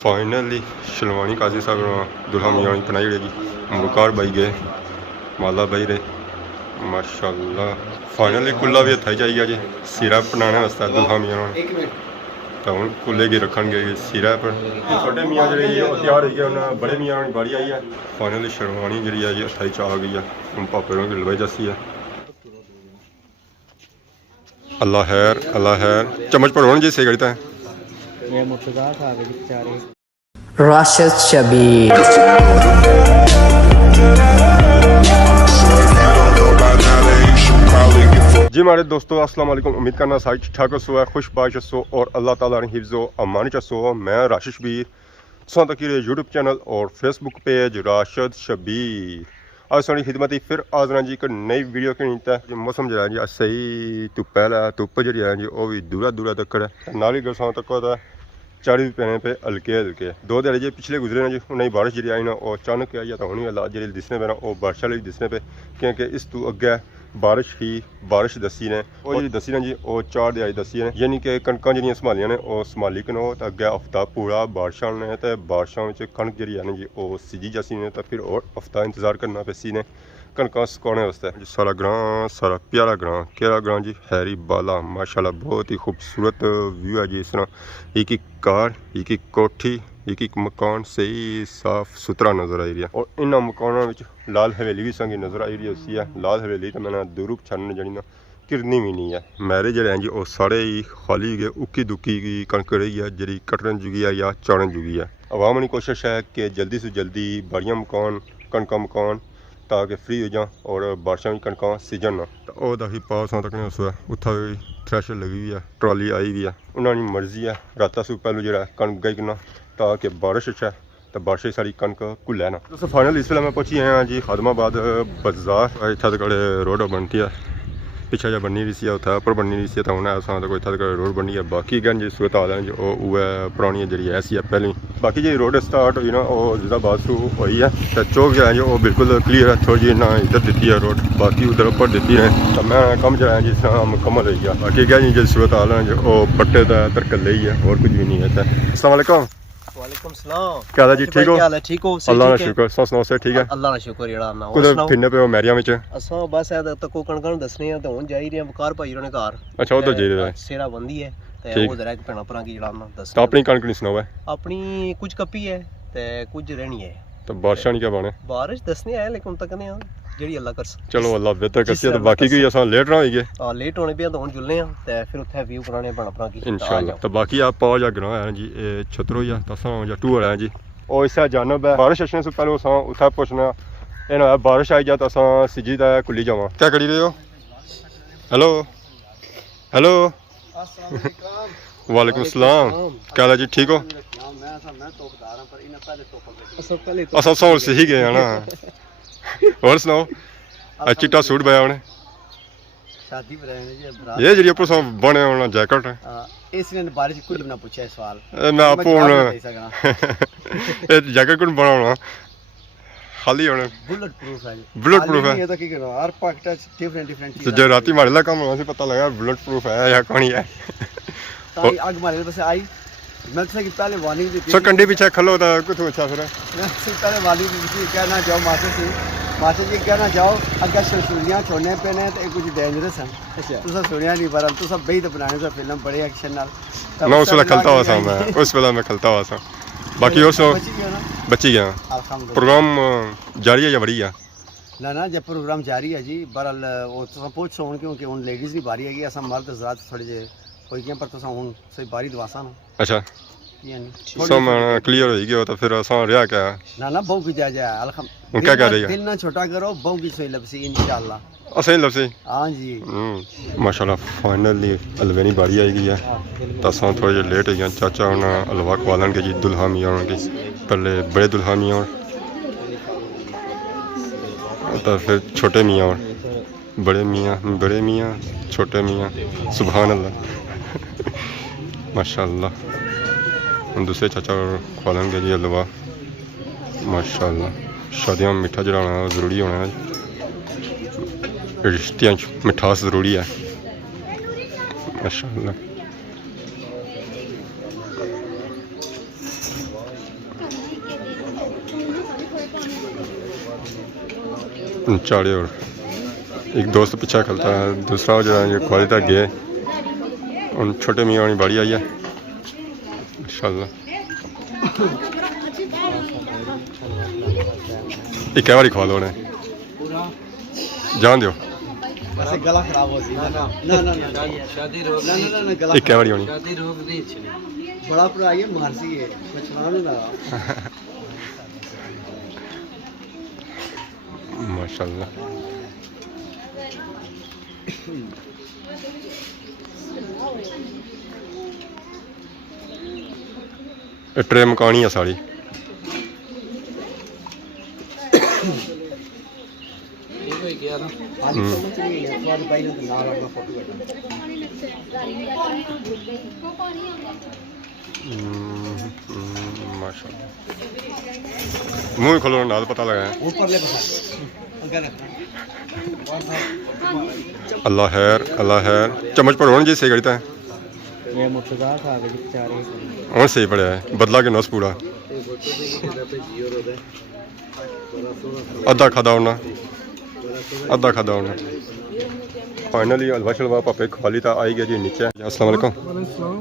Finally शलवानी काजी साहब दुल्हा मियाँ पनाई जी मुकार बाई गए माला बाई रहे माशाल्लाह। फाइनली कुल्ला भी हथा चाहिए जी सिरा बनाने वास्ते दुल्हा मियाँ तो हूँ कुल्ले की रखनगे सिरा पर छोटे मियाँ जी तैयार हो गए उन्हें बड़े मियाँ की बारी आई है। फाइनली शलवानी जी है जी हथा च आ गई है हम पापे की लवाई दसी है। अल्लाह खैर चम्मच पर होने जी सही करता है Rashid Shabir. जी हमारे दोस्तों अस्सलाम वालेकुम, उम्मीद करना सारी ठीक ठाक सो है खुश बाश सो और अल्लाह ताला ने हिफ्ज़ो अमान सो। मैं राशिद शबीर तुसां तक यूट्यूब चैनल और फेसबुक पेज राशिद शबीर आज सारी खिदमत फिर हाज़र जी एक नई वीडियो के नीता है। मौसम जो है जी सही धुप्प है धुप्प जी है जी वह भी दूरा दूरा तक है नाली गसां तक होता है चारी भी पैने पे हल्के हल्के दो दिन जी पिछले गुजरे ना जी उन्हें बारिश जी आई ना और अचानक आई तो होनी वाला जी दिसने पे ना वो बारिश वाले दिसने पे क्योंकि इस तू अगे बारिश दसी ने वो जी दसी ना जी वो 4 दिहाड़ी दसी ने यानी कि कणकां जी संभालियां ने वो संभाली कनो तो अगे हफ्ता पूरा बारिशां ने तो बारिशों में कणक जी है जी वो सिजी जसी ने तो फिर और हफ्ता इंतजार करना पैसी ने कणकां सुकाने वास्ते। सारा ग्रां सारा प्यारा ग्रां केरा ग्रां जी हैरी बाला माशाल्लाह बहुत ही खूबसूरत व्यू है जी। इस तरह एक कार एक कोठी एक मकान सही साफ सुथरा नज़र आई रही है और इन्होंने मकानों में लाल हवेली भी संगी नज़र आई रही है। लाल हवेली तो मैंने दूर छानने जड़ी ना किरनी भी नहीं है। मैरिज जो है जी वो सारे ही खाली गए उक्की दुक्की की कणक रही है जी कटन जुगी है या चाड़न जुगी है। अवाम की कोशिश है कि जल्दी से जल्दी बढ़िया मकान कणका मकान ताकि फ्री हो जा और बारिशों में कणक सीजन ना तो वही पास तक नहीं उस उत्था भी थ्रैशर लगी हुई है ट्राली आई भी है उन्होंने मर्जी है रात सू पहलू जो कणक गई करना ताकि बारिश है तो बारिश सारी कणक घुल है ना। दोस्तों फाइनल इस वेले मैं पहुंची आया जी खादमाबाद बाजार इतना तक रोड बनती है पिछा जा बननी रही है उत्थे उपर बननी रही है तो उन्हें असां कोई इतना तक रोड बनी है बाकी गन जी सूरत हाल है जी वो पुरानी जी है सी है पहली बाकी जी रोड स्टार्ट हुई ना वो जिदाबाद शू हुई है तो चौक जो है जी वो बिल्कुल क्लीयर है थोड़ी जी ना इधर दी है रोड बाकी उधर ऊपर दी है तो मैं कम जो है जी मुकम्मल हुई है बाकी क्या जी सूरत हाल है जी वो पट्टे का तरकल ही है और कुछ भी नहीं है। अस्सलाम वालेकुम। वालेकुम सलाम। क्या हाल है जी ठीक हो? ठीक हो अल्लाह का शुक्र सौ सुनाओ से ठीक है अल्लाह का शुक्र जेड़ा ना कुछ फिरने पे मैरिया में असां बस ऐ तक को कणकां दसने आ ते हुन जाई रहे बकार भाई ने घर अच्छा उधर जाई रहे सेरा बंदी है ते उधर एक भैणा भरा की जेड़ा ना दस तो अपनी कणक नहीं सुनाओ अपनी कुछ कपी है ते कुछ रहनी है तो बारिशां नहीं क्या बने बारिश दसने आए लेकिन तक नहीं जेड़ी अल्लाह कर चलो अल्लाह बेहतर करसी तो बाकी कोई असां लेट ना होइए लेट होने पे तो हुन जुलने आ ते फिर उथे व्यू बनाने भैणा भरा की इंशाल्लाह। तो बाकी आप पाओ जा ग्रां है जी छतरो या तसां या टूर है जी और इससे जानब है बारिश अच्छने से पहले असां उठा पूछना इन बारिश आई जा तो असां सिजी दा कुली जावा क्या करी रहे हो? हेलो हेलो वालेकुम सलाम क्या हाल है जी ठीक हो? असां सौ सही गए हैं ना और सुनाओ चिट्टा सूट पाया उन्हें शादी ये जी ऊपर सब बने होना जैकेट है इसने बारिश कुछ ना पूछा सवाल मैं आपको जैकेट कौन बनाना खाली होने बुलेट प्रूफ है ये तो की करो हर पॉकेट डिफरेंट डिफरेंट तो जो राती मारे ला काम होना से पता लगा बुलेट प्रूफ है या कौन है ताई आग मारे बस आई मैं से कि पहले वार्निंग दी सो कंडी पीछे खलो था कुछ अच्छा फिर मैं से पहले वार्निंग दी थी कहना जाओ मास्टर जी कहना जाओ अगर सुनिया छोड़ने पे ने तो कुछ डेंजरस है तुसा सुनिया नहीं पर तुसा बेई तो बनाने से फिल्म बड़े एक्शन नाल मैं उस वेला खलता हुआ था मैं उस वेला मैं खलता हुआ था बाकी और सो बची गया प्रोग्राम जारी है या बड़ी है ना जब प्रोग्राम जारी है जी बहरहाल वो तुसा पूछ सो क्योंकि उन लेडीज की बारी है कि असा मर्द हजरात थोड़े जे कोई के पर तुसा हुन सही बारी दवासा ना अच्छा यानी सब क्लियर हो गया तो फिर असा रहा क्या ना बहु की जा अल्हम्दुलिल्लाह क्या कह रही है दिल ना छोटा करो बहु की सोई लबसी इंशाल्लाह असली लबसी हां जी माशाल्लाह फाइनली अलवेनी बारी आई गई है तो असा थोड़े जे लेट हो गए चाचा उन हलवा खवालन के जी दुल्हा मियाँ की पहले बड़े दुल्हा मियाँ तो फिर छोटे मियाँ और बड़े मियाँ छोटे मियाँ सुभान अल्लाह माशाल्लाह दूसरे चाचा खवालन के जी हलवा माशाल्लाह शादियों में मीठा चढ़ाना ज़रूरी होना है रिश्तियाँ मिठास ज़रूरी है माशाल्लाह। चाड़े और एक दोस्त पीछा खलता है, दूसरा जो है ये खुआली तक गए और छोटे मियाँ वाली बाड़ी आई है इंशाल्लाह। एक क्या बारी खवा लो उन्हें जान दो वैसे गला खराब हो सी ना ना ना ना शादी रोक ना ना ना गला एक क्या बारी होनी शादी रोक दी बड़ा भरा ये मारसी है मैं सुना नहीं रहा माशाल्लाह। ये ट्रे मकानी है सारी आज तो मैं चली गई तुम्हारे भाई ने तो नाल अपना फोटो कटा माशाल्लाह। मुंह खोलो नाल पता लगा है। ऊपर ले बसा अगर अल्लाह है चम्मच पर होने जैसे गड़ता है मैं मुर्तजा खा के बेचारे और सही पड़ा है बदला के नस पूरा अद्धा खादा होना फाइनली हलवा शलवा पापे खाली था आई गया जी नीचे। अस्सलाम वालेकुम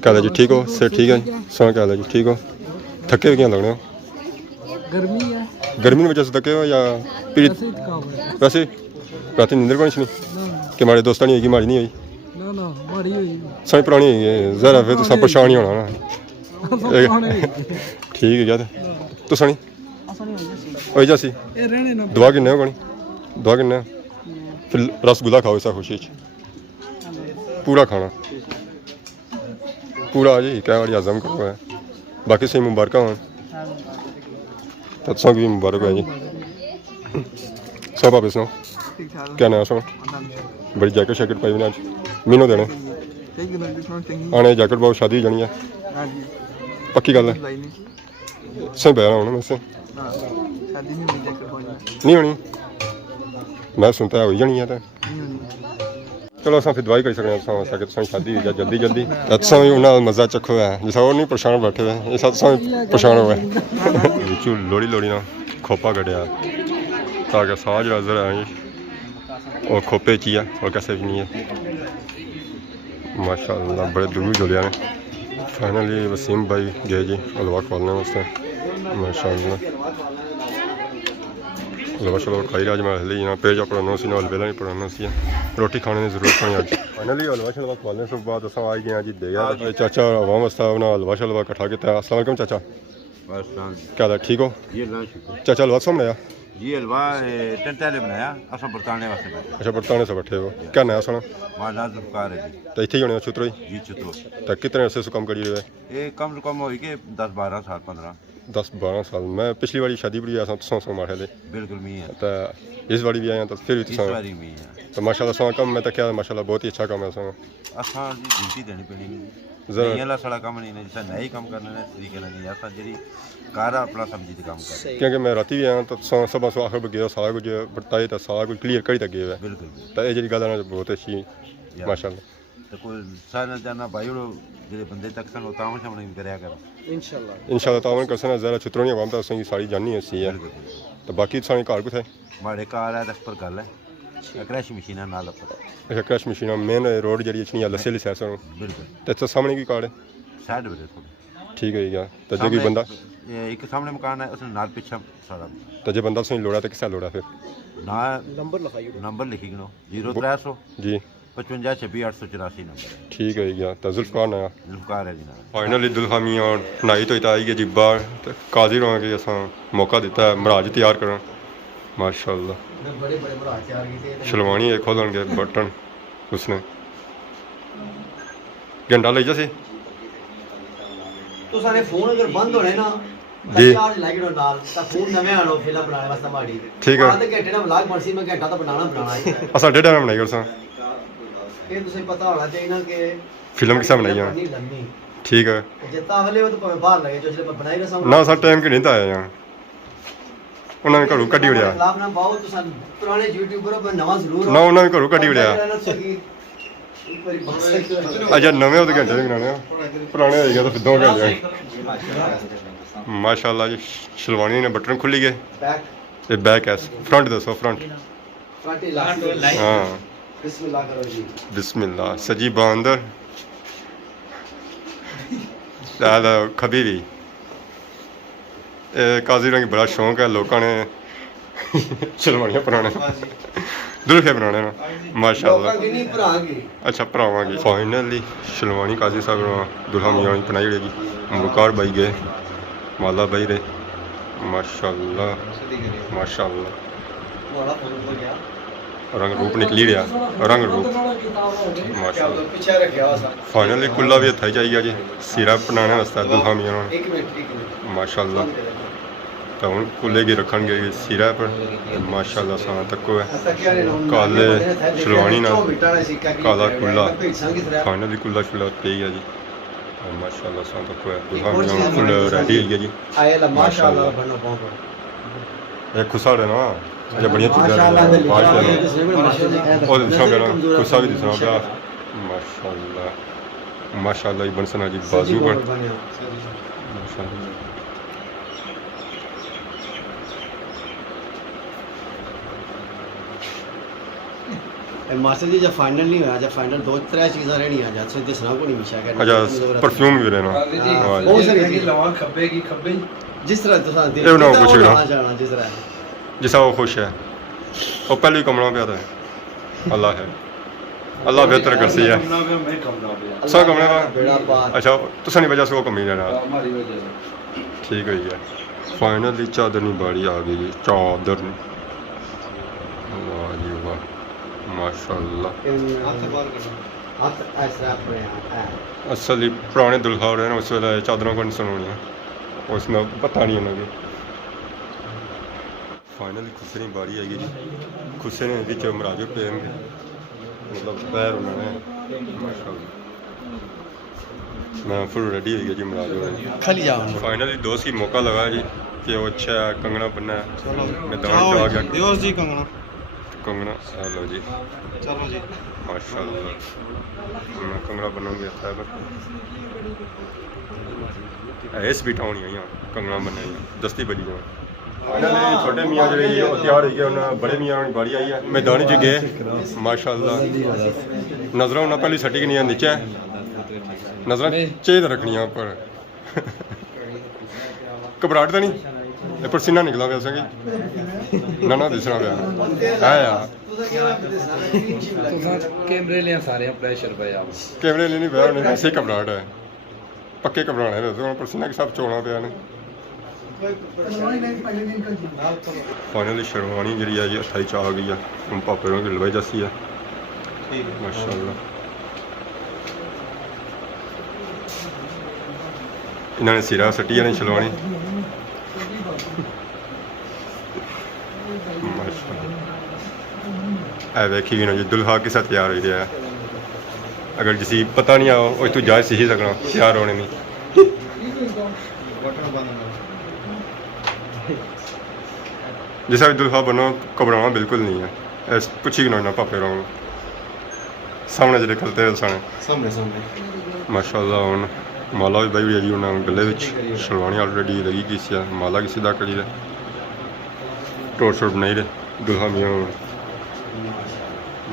क्या हाल है जी ठीक हो से ठीक है सुना क्या हाल है जी ठीक हो थके भी क्या लगने हो गर्मी की वजह से थके हो या वैसे रात नींदर को नहीं कि हमारे दोस्तां नहीं होगी हमारी नहीं हुई सारी पुरानी होई है जरा फिर तो सब परेशान ही होना ना ठीक है क्या तो सुनी हो जा सी दुआ किन्ने हो कोनी दुआ किन्ने फिर रसगुल्ला खाओ ऐसा खुशी पूरा खाना पूरा जी क्या बारी हजम करो है बाकी सही मुबारक हो तत्सों की भी मुबारक है जी सब आप सुनो क्या नया सुनो बड़ी जैकेट शैकेट पाई ना आज मीनू देने आने जैकेट बहुत शादी हो जानी है पक्की गल है सही बहना होना वैसे नहीं होनी मैं सुनता है हो जानी है तो चलो अस फिर दवाई कर सकते हैं शादी हो जाए जल्दी जल्दी अच्छा भी उन्हें मजा चखो है जिस और नहीं परेशान बैठे हुए ये सब परेशान हुए बिचू लोड़ी लोड़ी ना खोपा कटिया ताकि साज नजर आए और खोपे ची है और कैसे भी नहीं है माशाल्लाह बड़े दूर जुलिया ने फाइनली वसीम भाई गए जी हलवा खोलने वास्ते माशाल्लाह हलवा शलवा खाई रहा मैं हले ना पेज पढ़ाना सी ना हलवेला नहीं पढ़ाना सी रोटी खाने की जरूरत नहीं अज फाइनली हलवा शलवा खोलने से बाद अस आई गए जी दे चाचा आवाम वास्ते उन्हें हलवा शलवा इकट्ठा किया। अस्सलाम वालेकुम चाचा क्या हाल है ठीक हो चाचा हलवा कौन बनाया जी हलवा टंटे बनाया असा बरताने वास्ते अच्छा बरताने से बैठे हो क्या नया सुना माला जुकार है तो इतने ही होने छुतरो जी चुतो तो कितने अरसे से काम करी रहे ये कम से कम होई के 10-12 साल 15 10-12 साल मैं पिछली बारी शादी बड़ी आया तो मारे थे बिल्कुल मी है तो इस बारी भी आया तो फिर भी इस बारी मी है तो माशाल्लाह सो कम मैं तो क्या माशाल्लाह बहुत ही अच्छा काम है सो असा जी ड्यूटी देनी पड़ी जरा नहीं वाला सारा काम नहीं जैसा नया काम करना है तरीके ना नहीं ऐसा जी कार अपना समझी काम कर क्योंकि मैं राती भी आया तो सब आखिर गया सारा कुछ बरताए तो सारा कुछ क्लीयर करी तक गया बिल्कुल तो ये जी गल बहुत अच्छी माशाल्लाह तो कोई सारा जाना भाई जो बंदे तक सन तावन शामने भी करया कर इंशाल्लाह तावन करसना जरा छुतरो नहीं आवाम तो असं सारी जानी है तो बाकी सारे घर कुछ है माड़े कार है पर गल है क्रैश मशीन नाल पर अच्छा क्रैश मशीन मेन रोड जी अच्छी लस्से वाली सैर सुनो बिल्कुल तो सामने की कार है साइड बजे थोड़े ठीक है क्या तो जो कोई बंदा एक सामने मकान है उसने नाल पीछे सारा तो जो बंदा सही लोड़ा तो किसा लोड़ा फिर ना नंबर लिखी गिनो 0300 जी 55 26 884 नंबर है ठीक है क्या तो जुल्फकार नया जुल्फकार है जनाब फाइनली दुल्हामी और नाई तो आई गई जी बाहर तो काजी रहांगे असा मौका दिता है महाराज तैयार करन माशाल्लाह शलवानी एक खोलणगे बटन उसने घंटा ले जा सी तो सारे फोन अगर बंद होने ना जी चार्ज लाइक नाल ता फोन नवे आनो फिल्म बनाने वास्ते माड़ी ठीक है आधे घंटे ना व्लॉग बनसी मैं घंटा तो बनाना है असा डेढ़ टाइम बनाई करसा ये तुझे पता होना चाहिए ना कि फिल्म किसा बनाई है लम्मी ठीक है जितना अगले वो तो भाਵੇਂ बाहर लगे जो मैं बनाई रहा ना सा टाइम कि नहीं आया यार उन्होंने घरों कड्डी उड़िया खिलाफ ना पाओ तो सन पुराने यूट्यूबर पर नवा जरूर ना उन्होंने घरों कड्डी उड़िया अच्छा नवे तो घंटे नहीं बनाने पुराने हो गया तो फिर 2 घंटे माशाल्लाह जी शलवानी ने बटन खुली गए ये बैक है फ्रंट दसो फ्रंट फ्रंट इलास्टिक हाँ बिस्मिल्लाह करो जी बिस्मिल्लाह सजी बांदर लाल खबी भी काजी रंग बड़ा शौक है लोगों ने शलवानियां बनाने दुल्हे बनाने ना माशाल्लाह लोकां दी नहीं भरा की अच्छा भरावांगे फाइनली शलवानी काजी साहब दुल्हा मियाँ बनाई रहेगी मुकार बाई गए माला बाई रे माशाल्लाह माशाल्लाह बड़ा फोन हो गया रंग रूप निकली रहा रंग रूप माशाल्लाह पीछे रखया हुआ सा फाइनली कुल्ला भी हथा चाहिए जी सिरा बनाने वास्ते दुल्हा मियाँ एक मिनट माशाल्लाह तो हूँ कुल्ले की रखन गए सिरा पर माशाल्लाह सोना तक है काले शलवानी ना काला कुल्ला फाइनली कुल्ला शुल्ला पे ही है जी और माशाल्लाह सोना तक है दुल्हा मियाँ फुल रेडी है जी आया माशाल्लाह बनो पाओ एक खुसा है ना अच्छा बढ़िया चीज़ है और दिसना पे ना खुसा भी दिसना पे माशाल्लाह माशाल्लाह ये बनसना जी बाजू पर माशाल्लाह मास्टर जी जब फाइनल नहीं हुआ जब फाइनल दो त्रै चीज़ां रहनियां जद से दसना को नहीं मिशा करना अच्छा परफ्यूम भी रहना बहुत सारी चीज़ लवा खब्बे की खब्बे जिस तरह तुसा दे ਇਹ ਬਣਾਓ ਕੁਛ ਨਾ। जाना जिस तरह जिसा वो खुश है वो पहले ही कमरा पे आता है अल्लाह है अल्लाह बेहतर कर सी है सब कमरे बेड़ा में पार अच्छा तुसा नहीं वजह से वो कमी लेना हमारी वजह से ठीक है जी फाइनली चादर नहीं बाड़ी आ गई जी चादर नहीं वाह जी वाह माशाल्लाह हाथ बाहर करना हाथ ऐसा अपने असल ही पुराने दुल्हा हो रहे हैं उस वेले चादरों को नहीं सुनानी उसमें पता नहीं उन्होंने फाइनली खुसे की बारी आएगी जी खुसे ने बिच मराजो पे मतलब पैर उन्होंने माशाल्लाह मैं फुल रेडी हो गया जी मराजो खाली जाओ फाइनली दोस्त की मौका लगा जी कि वो अच्छा है कंगना बनना है मैदान में आ गया दियो जी कंगना कंगना हेलो जी चलो जी माशाल्लाह मैं कंगना बनूंगी साहब ऐस भी टाउन ही यहाँ कंगना बनना दस्ती बजी जाओ फाइनली छोटे मियाँ जो तैयार हो गए उन्हें बड़े मियाँ की बारी आई है मैदान च गए माशाल्लाह नजर उन्हें पहली सटी नहीं नीचे नजर चेत रखनिया पर घबराहट तो नहीं पसीना निकला पे असेंगी ना ना दिसना पे है यार कैमरे ले सारे प्रेशर पे आप कैमरे लिए नहीं पे नहीं ऐसे ही घबराहट है पक्के घबराने है तो पसीना के सब चोना पे ने फाइनली शेरवानी जी है जी 28 आ गई है हम पापे की लवाई जैसी है माशाल्लाह इन्होंने सिरा सटी है शेरवानी माशाल्लाह वेखी भी ना जी दुल्हा के साथ तैयार हो रहा है अगर जिसी पता नहीं आओ वो तू जा सी सकना तैयार होने नहीं जैसा भी दुल्हा बनो घबराना बिल्कुल नहीं है पुछी ना पापे रहो सामने जो खलते साने सामने सामने माशाल्लाह हूँ माला भी बही हुई है जी उन्हें गले में शलवानी ऑलरेडी लगी की सी माला की सीधा करी है टोट शोट बनाई रहे दुल्हा मियाँ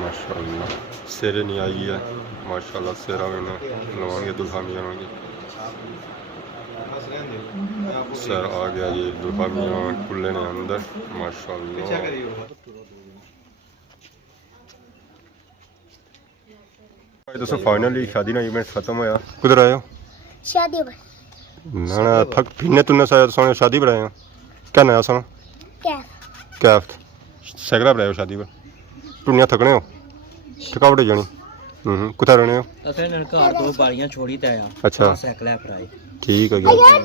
माशाल्लाह सेरे नहीं आई है माशाल्लाह सेरा में लवाएंगे दुल्हा मियाँ होंगे सर आ गया ये दुल्हा मियाँ कुल्ले ने अंदर माशाल्लाह दोस्तों फाइनली शादी ना इवेंट खत्म होया किधर आए हो शादी पर ना ना थक फिरने तुमने सोने शादी पर आए हो क्या नया सोना कैफ कैफ सैकड़ा पर आए हो शादी पर टुनिया थकने हो थकावट हो जानी कुत्थे रहने हो असें घर दो बारियां छोड़ी ते आया अच्छा साइकिल पर आए ठीक है यार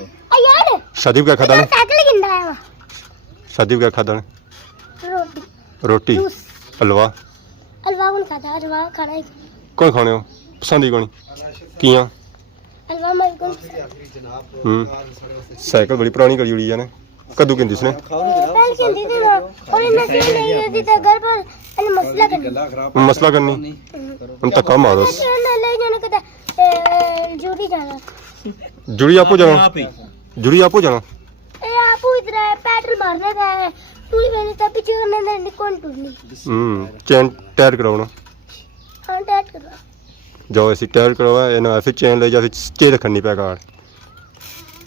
यार शादी में क्या खादा ने साइकिल गिंदा है शादी में क्या खादा ने रोटी रोटी हलवा हलवा कौन खाता है हलवा खाना है कौन खाने हो पसंद ही कौन किया हलवा मत कौन साइकिल बड़ी पुरानी करी हुई है ने कद्दू किंदी इसने पहले किंदी थी ना और इन्हें से नहीं देती तो घर पर अन मसला करना मसला करनी उन तक काम आ दस ले जाने का जूरी जाना जुड़ी आपो जाना जुड़ी आपो जाना ए आपू इधर है पेट्रोल मारने का है पूरी मैंने तब पीछे करना है कौन टूटनी चेन टायर कराओ हाँ टाइट करवा जाओ ऐसी टायर करवा ना फिर चेन ले जा फिर स्टे रखनी पे कार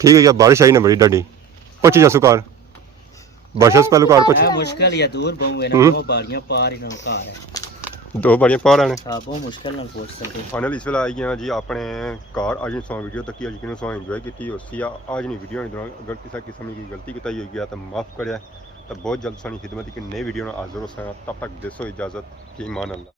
ठीक है क्या बारिश आई ना बड़ी डडी पची जासो कार बारिश से पहले कार पची है मुश्किल या दूर बहु है ना वो बाड़ियां पार ही ना कार है दो बड़ियां पार आने हां बहुत मुश्किल नाल पहुंच सकते फाइनल इस वेले आई गए जी अपने कार अज सौ वीडियो तक अज कि सौ इंजॉय की उसी अज नहीं वीडियो नहीं दौरान अगर किसी किस्म की गलती की हो गया तो माफ़ करे तो बहुत जल्द सानी खिदमत की नई वीडियो हाजिर हो तब तक देसो इजाज़त की मान अल्लाह।